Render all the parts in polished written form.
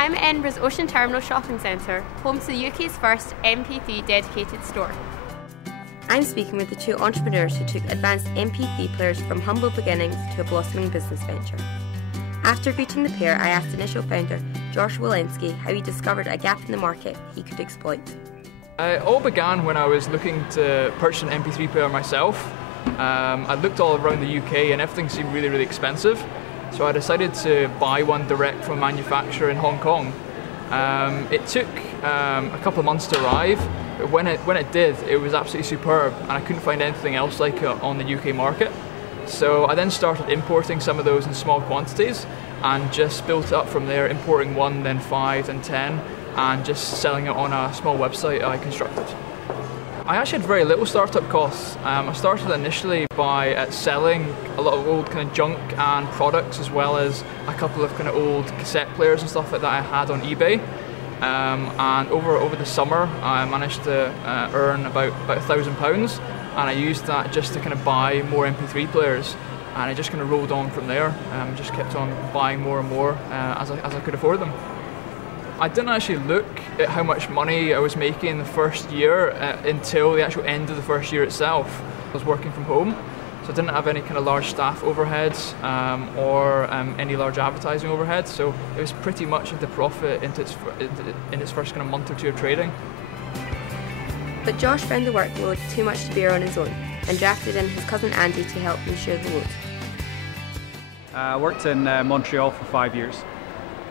I'm at Edinburgh's Ocean Terminal Shopping Centre, home to the UK's first MP3 dedicated store. I'm speaking with the two entrepreneurs who took advanced MP3 players from humble beginnings to a blossoming business venture. After greeting the pair, I asked initial founder Josh Walensky how he discovered a gap in the market he could exploit. It all began when I was looking to purchase an MP3 player myself. I looked all around the UK and everything seemed really expensive, so I decided to buy one direct from a manufacturer in Hong Kong. It took a couple of months to arrive, but when it did, it was absolutely superb, and I couldn't find anything else like it on the UK market. So I then started importing some of those in small quantities and just built it up from there, importing 1, then 5, then 10, and just selling it on a small website I constructed. I actually had very little startup costs. I started initially by selling a lot of old kind of junk and products, as well as a couple of kind of old cassette players and stuff like that I had on eBay. And over the summer I managed to earn about £1,000, and I used that just to kind of buy more MP3 players, and I just kind of rolled on from there. Just kept on buying more and more as I could afford them. I didn't actually look at how much money I was making in the first year until the actual end of the first year itself. I was working from home, so I didn't have any kind of large staff overheads or any large advertising overheads, so it was pretty much into profit in its first kind of month or two of trading. But Josh found the workload too much to bear on his own and drafted in his cousin Andy to help him share the load. I worked in Montreal for 5 years.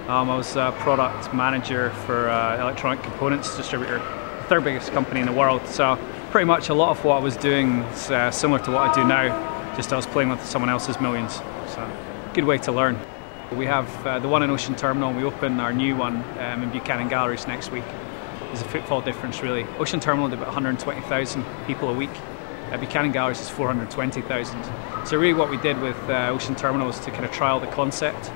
I was a product manager for electronic components distributor, the third biggest company in the world. So pretty much a lot of what I was doing is similar to what I do now, just I was playing with someone else's millions. So good way to learn. We have the one in Ocean Terminal, and we open our new one in Buchanan Galleries next week. There's a footfall difference really. Ocean Terminal did about 120,000 people a week. Buchanan Galleries is 420,000. So really what we did with Ocean Terminal was to kind of trial the concept.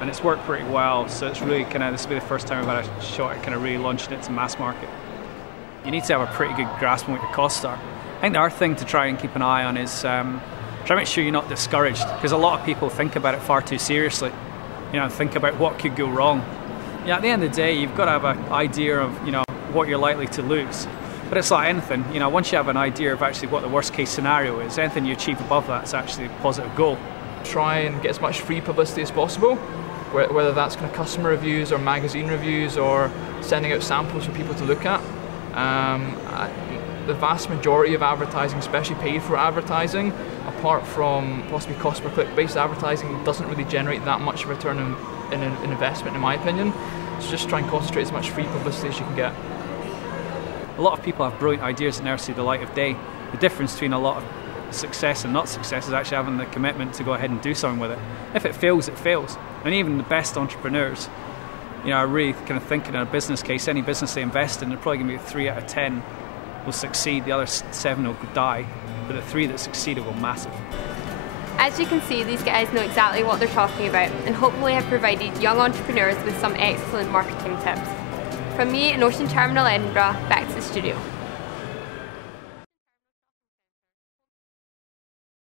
And it's worked pretty well, so it's really this will be the first time I've had a shot at kind of really launching it to mass market. You need to have a pretty good grasp on what your costs are. I think the other thing to try and keep an eye on is try to make sure you're not discouraged, because a lot of people think about it far too seriously. Think about what could go wrong. At the end of the day, you've got to have an idea of what you're likely to lose. But it's like anything, once you have an idea of actually what the worst case scenario is, anything you achieve above that is actually a positive goal. Try and get as much free publicity as possible, whether that's kind of customer reviews or magazine reviews or sending out samples for people to look at. The vast majority of advertising, especially paid for advertising, apart from possibly cost per click based advertising, doesn't really generate that much return in investment in my opinion. So just try and concentrate as much free publicity as you can get. A lot of people have brilliant ideas that never see the light of day. The difference between a lot of success and not success is actually having the commitment to go ahead and do something with it. If it fails, it fails. And even the best entrepreneurs, are really kind of thinking in a business case. Any business they invest in, they're probably going to be 3 out of 10 will succeed. The other 7 will die, but the 3 that succeed will go massive. As you can see, these guys know exactly what they're talking about and hopefully have provided young entrepreneurs with some excellent marketing tips. From me in Ocean Terminal, Edinburgh, back to the studio.